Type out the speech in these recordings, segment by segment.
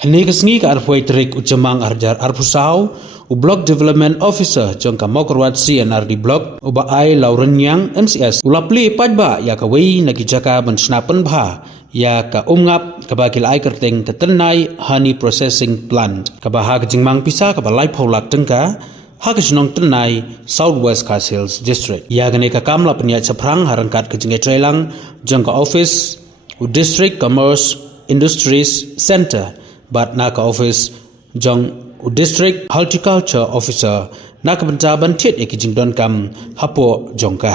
Hene kesngi ka arfoi trik ujemang arjar arpusau u block development officer jongka mokorwat CNR di block uba ai Lauren Yang MCS ulapli pajba ya ka wei nakijaka bensnapen bha ya ka umngap ka bakil ai kerteng tetenai honey processing plant ka baha jingmang pisa ka balai phaulak tengka Hakisnong tenai Southwest Castles District. Ya gane ka kamla penya chaprang harangkat ke jingai trailang jongka office u District Commerce Industries Center bat naka office jong u District Horticulture Officer naka bencaban tiet ekijing don kam hapo jongka.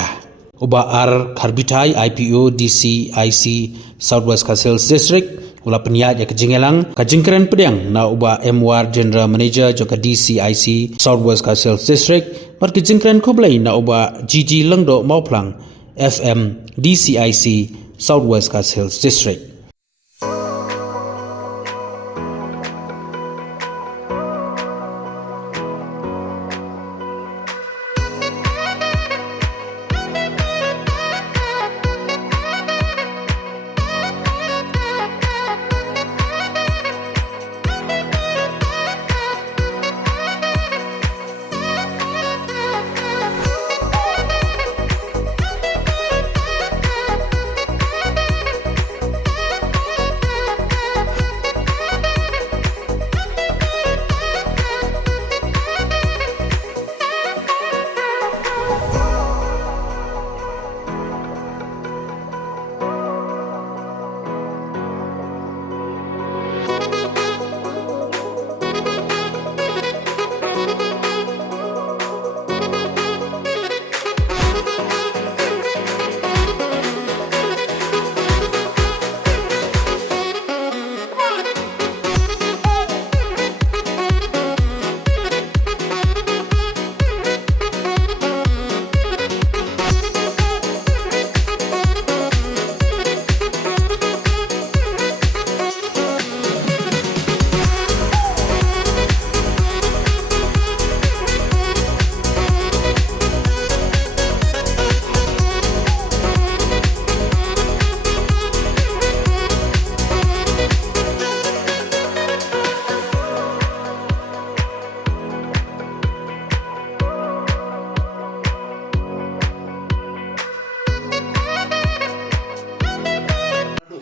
Uba ar karbitai IPO DCIC Southwest Castles District ula peniat ya kejingelang kajingkeren pedang na uba MWAR General Manager joka DCIC Southwest Castles District mat kejingkeren kublai na uba GG Lengdo Mauplang FM DCIC Southwest Castles District.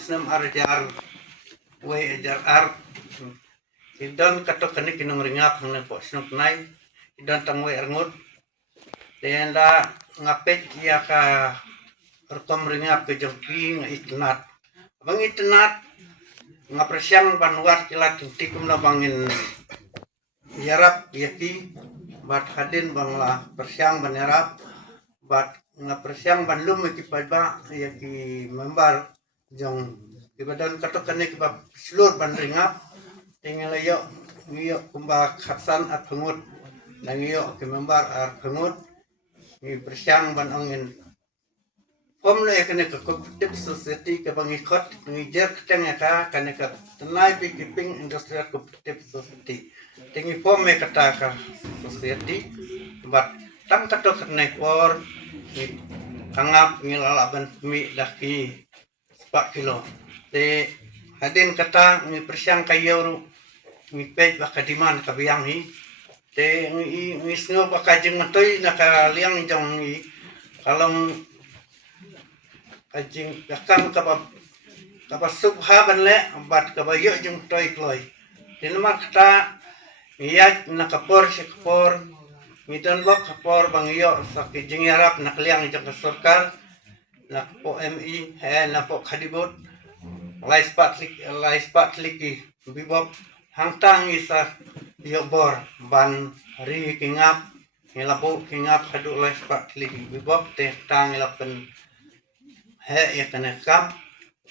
Senam arjar we ajar ar idon katok kani kinong ringap ng po snuk nai idon tang we arngut tenda ngapet ya ka rekom ringap ke jongki ng itnat bang itnat ngapresyang banwar kilat tikum na bangin yarap yaki bat hadin bangla persyang banerap bat ngapresyang banlum ki paiba yaki membar jong ibadan katok kani kiba seluruh bandringap tinggal yo ngiyo kumba khaksan at pengut nangiyo ke membar ar pengut ni persyang ban angin pom le kani ka cooperative society ke bangikot ngijer keteng ka kani ka tenai beekeeping industrial cooperative society tingi pom me kata ka society bat tam katok kani por ni kangap ngilalaban mi daki 4 kilo. Te hadin kata ni persyang kayo ni pej bakadiman kabiyang hi. Te ni sno bakajing matoy nakaliang jong ni kalong kajing kakang kabasubha banle bat kabayo jong toy kloy. Tinama kata iyat nakapor sikapor ngidon bok kapor bangiyo sa kijing yarap nakaliang jong kasurkar na po ME na po kadibot laispat liki bibop hangtang isa yobor ban ri kingap ngilabo kingap hadu laispat liki bibop te tang ilapen he ya kanakam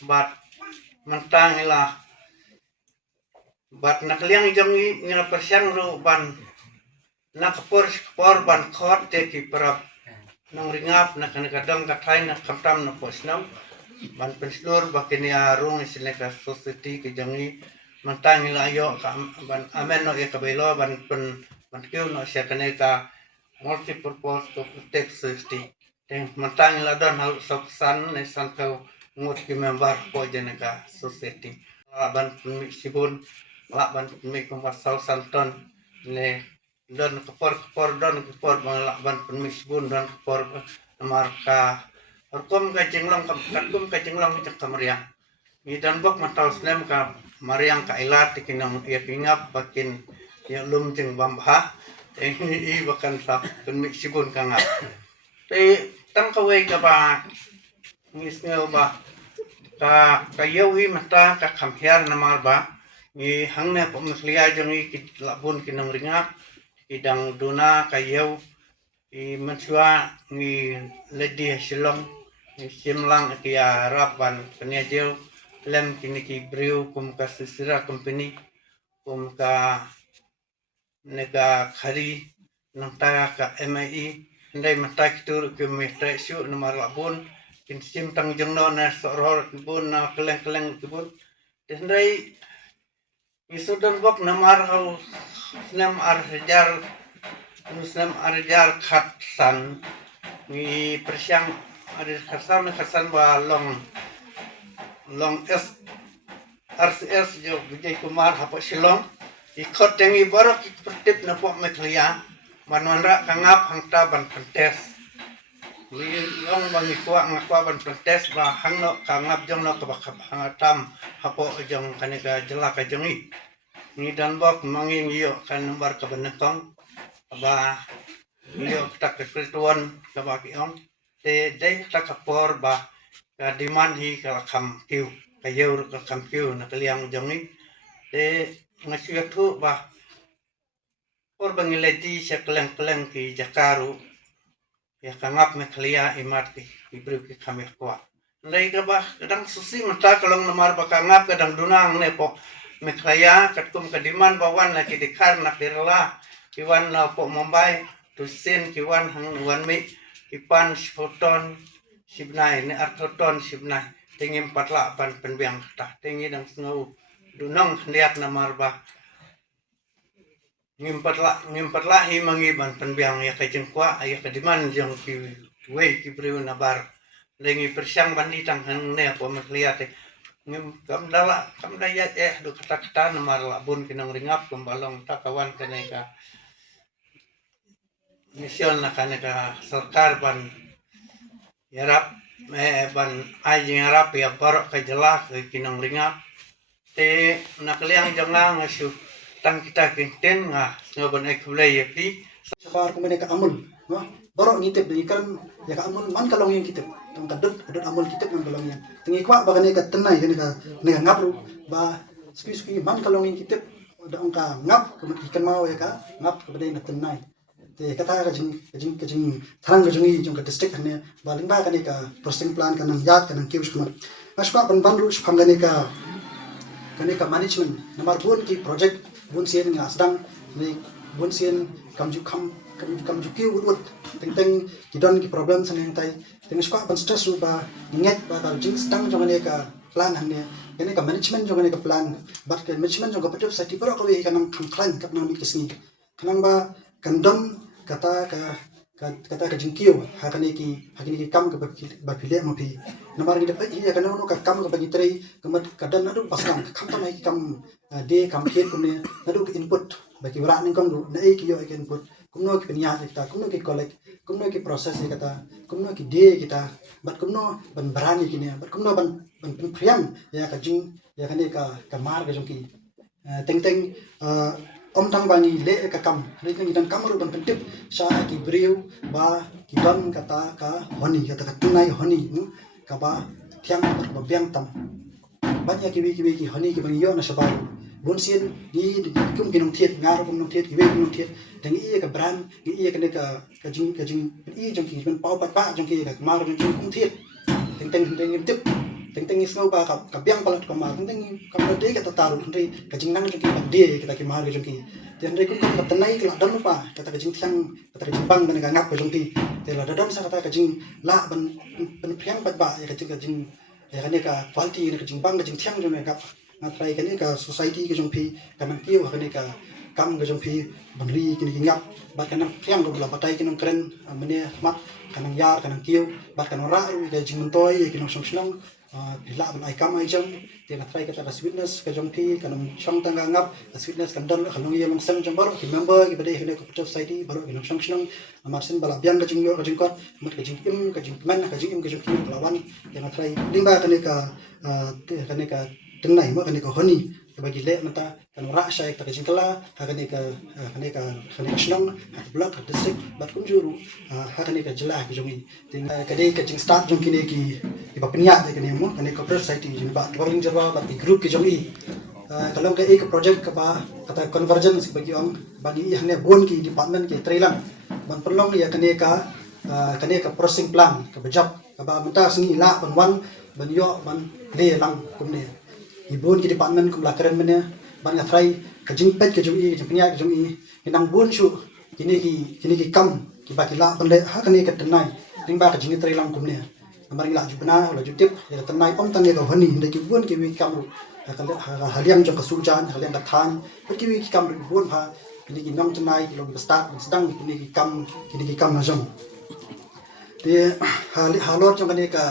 bat mentang ila bat nakliang jangi ngila persyang ru ban nakapor ban khot te ki parap nang ringap na kanakadang katay na kamtam na posnam ban penslur bakini arung isineka society ke jangi mantang ilayo ban amen no ekabelo ban kiu no siya kaneka multi-purpose cooperative society teng mantang iladon hal soksan ne sankau ngut ki member po janeka society ban sibun lakban penmi kumasal santon ne don kepor bang lakban penmi sibun don kepor marka Orkom ka jenglong kakum ka jenglong cak kamariang. Ni dan bok matau snem ka mariang ka ilat kinong ia pingap bakin ya lum jeng bambha. I bakan sa penmi sibun kanga. Te tang kawai ka ba ngis ngel ba ka yawi mata ka kamhiar namar ba ni hangne pemuslia jong i labun kinong ringap idang duna ka yaw i mensua ni ledi silong ni simlang kia rapan penyajiu lem kini ki briu kum ka sisira company kum ka nega khari nang ta ka MIE ndai mata kitur ke meta su namar labun kin sim tang jengno na soror kibun na keleng kibun ndai isudan bok namar hau snem arjar khatsan ni persiang ada khatsan ba long RCS jo Vijay Kumar hapa silong ikot tengi borok ipertip na pok meklia manwanra kangap hangta ban pentes long bangi kuak ngakwa ban pentes ba hangno kangap jong no kabakap hangatam hapo jong kanega jelaka jongi ni dan bok mangin yo kan nomor kabenekong ba yo tak ketuan kabaki ong te dei tak kapor ba ka diman hi kalakam kiu kayor kalakam kiu na kaliang jongi te ngasiya tu ba por bangileti sa keleng ki jakaru ya kangap me klia imat ki ibru ki kami kwa lai ka ba kadang susi mata kalong namar ba kangap kadang dunang ne po me klia katkum kadiman bawan na ki dikar na kirla kiwan na po Mumbai tusin kiwan hang wan mi kipan spoton sibnai ne artoton sibnai tingim patla pan penbiang ta tingi dang snow dunong liat namar ba ngimpatla hi mangiban penbiang ya kajeng kwa ya kadiman jong ki we ki priu nabar lengi persiang bandi tang hang ne po mekliate ngim kam daya do kata namar labun kinong ringap kumbalong takawan kaneka mision na kaneka sarkar ban yarap ban ajing yarap ya barok ka jelak kinong ringap te nakliang jonglang ngasu tang kita kinten nga ngoban ekulay yapi sabar kumene ka amul no borok ngitip di kan ya ka amul man kalong yang kitip tong kadut amul kitip man kalong yang tingi kwa ba kane ka tenai kane ka ngapru ba suki man kalong yang kitip da ongka ngap ikan mau ya ka ngap ka bade na tenai te kata ka jing tharang ka jungi jong ka district hane ba lingba kane ka processing plant kanang yat kanang kius kumar masukwa pan banru pham kane ka management nomor 1 ki project bun sien nga sedang ni bun sien kam ju ki ut teng kidon ki problem sang yang tai teng skwa ban stress ba nget ba dal jing sedang jong ne ka plan hang ne ka management jong ne ka plan bat ka management jong ka petu sati pro ka we kanang khang ka nang mi kisni kanang ba kandom kata ka jingkio hakane ki kam ka ba pile mo pi namar ni dapat iya kana no ka kam ka bagi trai kamat kadan nadu pasang kam ta mai kam de kam khet kumne nadu input bagi ora ning kam na e ki yo input kumno ki penya kita kumno ki collect kumno ki process kita kumno ki de kita bat kumno ban berani kini bat kumno ban priam ya ka jing ya kane ka mar ka jongki teng om tang bangi le ka kam le ni dan kamaru ban pentip sa ki breu ba ki ban kata ka honi kata ka tunai honi ka ba thiang ba biang tam banyak ki honi ki bang yo na sabar bun sien di kum kinong thiet ngar kum nong thiet ki kinong thiet dang i ka brand i ka ne ka jing i jong ki ban pau pa jong ki ka mar jong kum thiet teng tip teng isno ba ka biang palat ka mar teng ka de ka taru ndai ka jing nang jong ki ba de kita ki mar jong ki ten ndai kum ka tanai ka dan pa kata ka jing thiang kata ka jing bang ban ka ngap ka jong ki te la dan sa kata ka jing la ban phiang ba ya ka jing ya ka ne ka quality ne ka jing bang ka jing thiang jong ka natrai ka ne ka society ka jong pi ka nang kiu ka ne ka kam ka jong pi bangri ki ngap ba ka nang phiang ko la patai ki nang kren mane mat kanang yar kanang kiu bat kanang ra ka jing toy ki nang som bila ban ai kam ai jong te na try kata kas witness ka jong pi kanam chong tanga ngap as witness kan dal khalong ye long sam jong baro ki member ki bade hene ko society baro ki long chong chnong marsin bala biang ka jing yo ka jing kot mat ka jing im ka jing man ka jing im ka jing ki lawan te na try lingba kane ka tenai ma kane ka honi bagi le mata kan ra syai ka jing kala kane ka shnong block district bat kun juru kane ka jela ki jongi ting kade ka jing start jong kine ki bapnya de kane mo kane ka society jing ba rolling jarwa ba ki group ki jongi kalau ka ek project ka ba kata convergence bagi ong bagi hne bon ki department ki trailang ban perlong ya kane ka processing plan ka bajap ka ba menta singi la ban wan ban yo ban le lang kumne ibon ki department kum la keren mene ban nga try ka jing pet ka jung i jing pnya ka jung i inang bon shu kini ki kam ki ba ki la ban le ha kane ka tenai ring ba ka jing trai lang kum ne amar la ju bana la ju tip ya tenai om tang ye ka hani de ki bon ki wi kam ru ka le haliam jong ka suljan haliam ka than ki wi ki kam ru bon ha kini ki nong tenai ki lo ki start sedang kini ki kam na jong de halor jong kane ka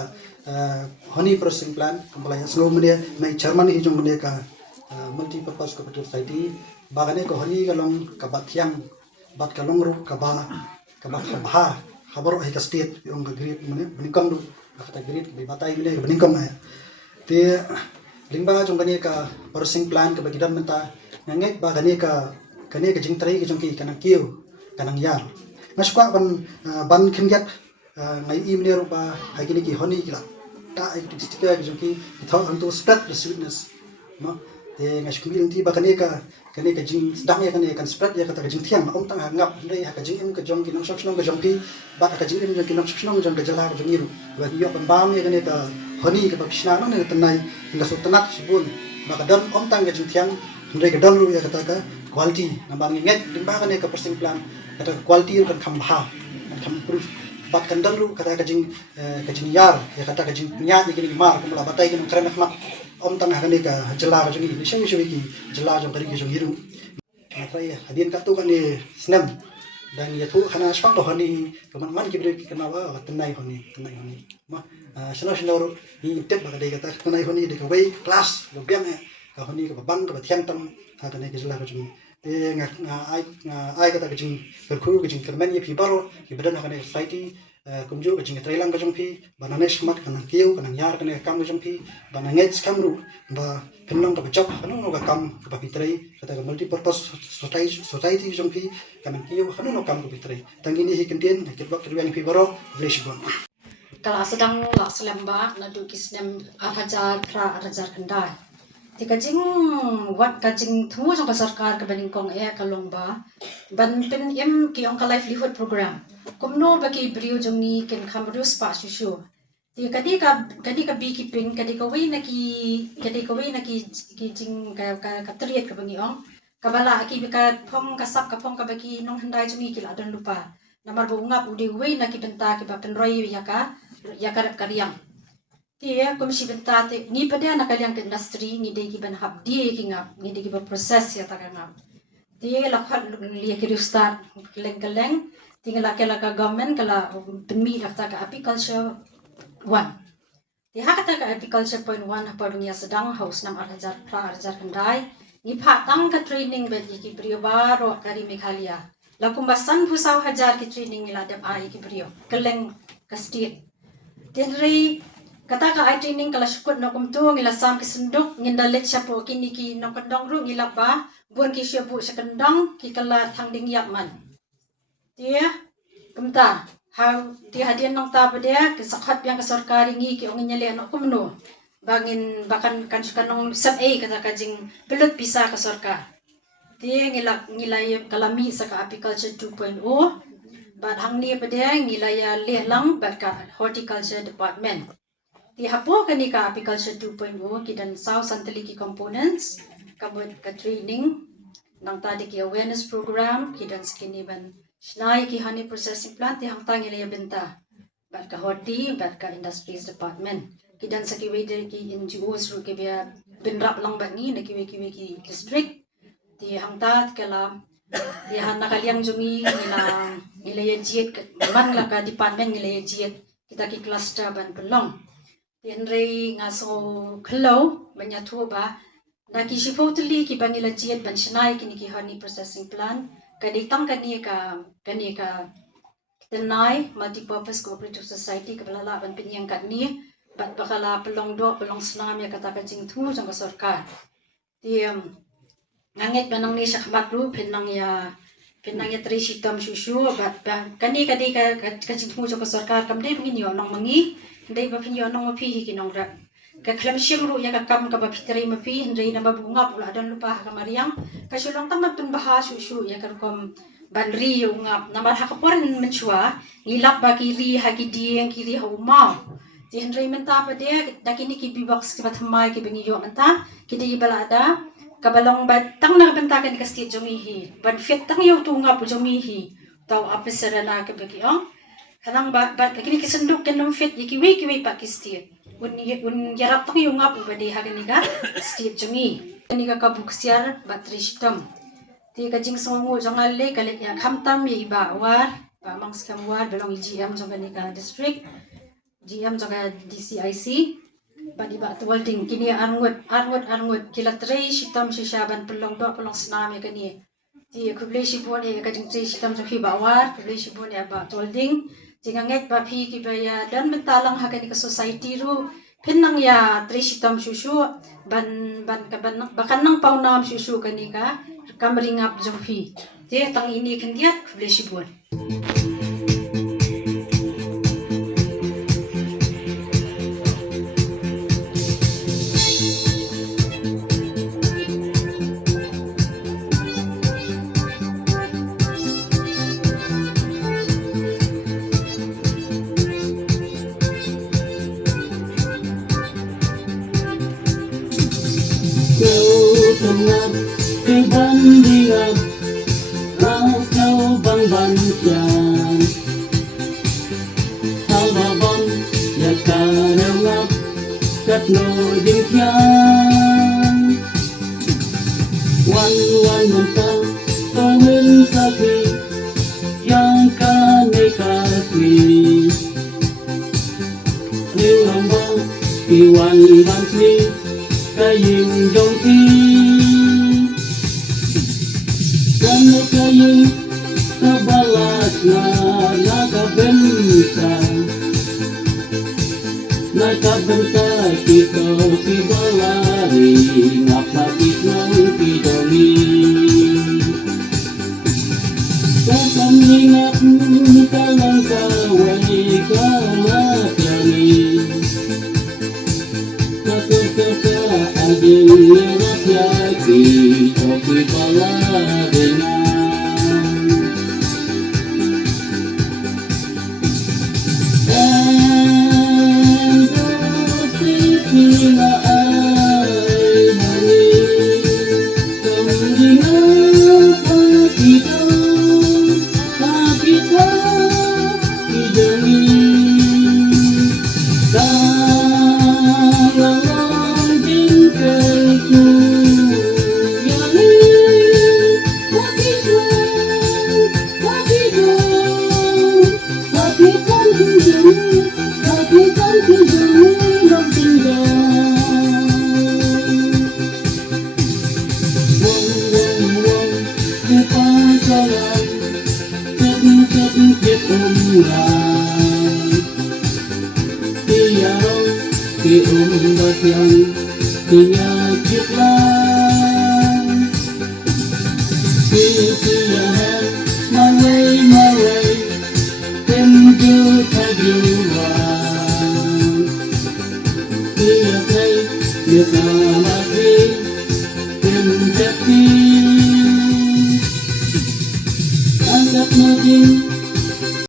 honey processing plan kumbalaya snow media mai chairman hi jong media ka multi purpose cooperative society bagane ko honey galong ka bathyang bat kalong ru ka ba ha habaro hi ka state yung ka grade mane benikong ru kata grade bi batai mene ka benikong ay te lingba jong kane ka processing plan ka bagidan menta ngek bagane ka jing trai ki jong ki kanang kiu kanang yar ngasukwa ban khingat ngai imne ro ba hagini ki honi kila ta sticker ki jonki thau antu spread the sweetness no te ngas kumil ti ba kane ka jing sedang ya kan spread ya kata jing thiang om tang ngap ndai ha ka jing im ka jong ki nong sok nong ka jong pi ba ka jing im jong ki nong sok nong jong ka jala ka jong iru ba yo ban bam ya kane ka honi ka bapishna no ne tanai ngas so tanat sibun ba ka dan om tang ka jing thiang ndai ka dan lu ya kata ka quality nambang nget limba kane ka processing plan kata quality kan khambha kan improve bat kandang lu kata kajing yar ya kata kajing nya ni kini mar kumla batai kini keren mat om tang hakane ka jela ka jungi ni shawi ki jela jong kari ki jong hiru matrai hadin ka tu kan ni snam dan ya tu khana spang to hani kaman man ki bre ki kana wa tenai honi ma shana ro ni tep ba dai kata tenai honi de ka wei class lo biang ka honi ka bang ka thiang tam hakane ki jela ka jungi ai kata kajing berkuru kajing kermen ye pi baro ki badan hakane society kumju kajing trailang kajong pi banane smat kanang kiu kanang yar kane kam kajong pi banange skamru ba penong ka bachap hanu no ka kam ka pitrai kata ka multi purpose society kajong pi kanang kiu hanu no kam ka pitrai tangini hi kendien ki bak riwang pi baro bleshibon kalau sedang lakselamba nadu kisnem ahajar pra ahajar kendai ti kajing wat kajing thu jong ka sarkar ka baning kong kalong ba ban pen em ki ong ka livelihood program kumno ba ki brio jong ni ken khamrus pa shushu ti kadi ka beekeeping kadi ka wei na ki jing ka triet ka bangi ong kabala ki ka phong ka sap ka phong ka bagi nong handai jong ni ki la dan lupa namar bu ngap udi wei na ki benta ki ba pen roi ya ka karyang Tia komisi bentate ni pada nak kalian ke industri ni degi ban hab dia ki ngap ni degi ba proses ya tak ngap dia lakhat liya ki start keleng tinggal la government kala penmi dak ka apiculture 1 dia kata ka apiculture point 1 apa dunia sedang haus 6,000 kendai ni patang ka training ba ki brio baro kari Meghalaya la kumbasan pusau hajar ki training la dam ai ki brio keleng ka state tenri kata ka ai training kala syukut no kum tu ngila sam ki senduk ngindalet syapo kini ki no kendong ru ngila ba bun ki syapu sekendong ki kala thang ding yak man dia kumta ha dia hadian nong ta pada ki sakhat yang ka sarkari ngi ki ongin nyale no kum no bangin bakan kan suka nong sab kata kajing belut bisa ka sarkar dia ngila kalami sa ka apiculture 2.0 bat hang ni pada ngila ya lehlang bat ka horticulture department Di hapo kani ka apiculture 2.0 kidan saw santali ki components kabut ka training nang tadi ki awareness program kidan skini ban snai ki honey processing plant ti hang tang ile benta bat ka horti bat ka industries department kidan sa kiwe ki NGOs ru ki bia binrap lang bat ni na kiwe ki district ti hang tat kala ti han nakaliang jungi nila jiet man la ka department nila jiet kita ki cluster ban pelong Tienrei ngaso kelo menyatu ba na kisipotli ki banila jiet ban shnai kini ki honey processing plant kaditang kani ka tenai multi-purpose cooperative society ka balala ban pinyang kat ni bat bakala pelong do pelong senam ya kata kacing tu jang ka sarkar ti nganget banang ni sakmat ru pinang ya tri sitam susu bat kani ka kacing tu jang ka sarkar kam dei pengin yo nong mangi dei ba pin yo nong mapi kinong rak ka klam sim ru ya ka kam ka ba pitri mapi dei na babunga pula dan lupa ka mariang ka sulong tamat tun bahas susu ya ka kom banri yung namar hakaporan menchua ngilap ba kiri hagidi yang kiri hauma ti henry menta pa de dakini ki bibox ki batmai ki bengiyo menta kidi balada kabalong batang na bentakan ka state jomihi ban fit tang yo tunga po jomihi taw apesera na ka begiyo kanang ba kini kisenduk kan fit kiwi pa ki state un yarap tang yo nga po ba de hagani ka state jomi kani ka kabuksiar batristam ti kajing songu jangal le kalit ya khamtam ye ba war ba mangs kam war belong GM jogani ka district GM joga DCIC ba di ba tuwalding kini arngut kila tre sitam sisyaban pelong do pelong snam ya kani ti kuble sibon e kajing tre sitam so ba war kuble sibon ya ba tuwalding tinganget ba phi ki ba ya dan bentalang ha kani ka society ru pinang ya tre sitam susu ban bakan nang paunam susu kani ka kamringap jompi te tang ini kendiat kuble sibon Kebandingan kau bang bantian halabon ya karewap kat no dingkian wan mentang tangan kaki yang kane kaki liwambang iwan bantli kaying jongki kaying kabalat na nakabenta kito kibalari ngapakit ng kidoli kakamingap ka lang kaway kalatyani katutaka aging niratyaki toki balari na penyakit lang sisiyahan maway penjut hajuan iyakay yakamati penjati anggap natin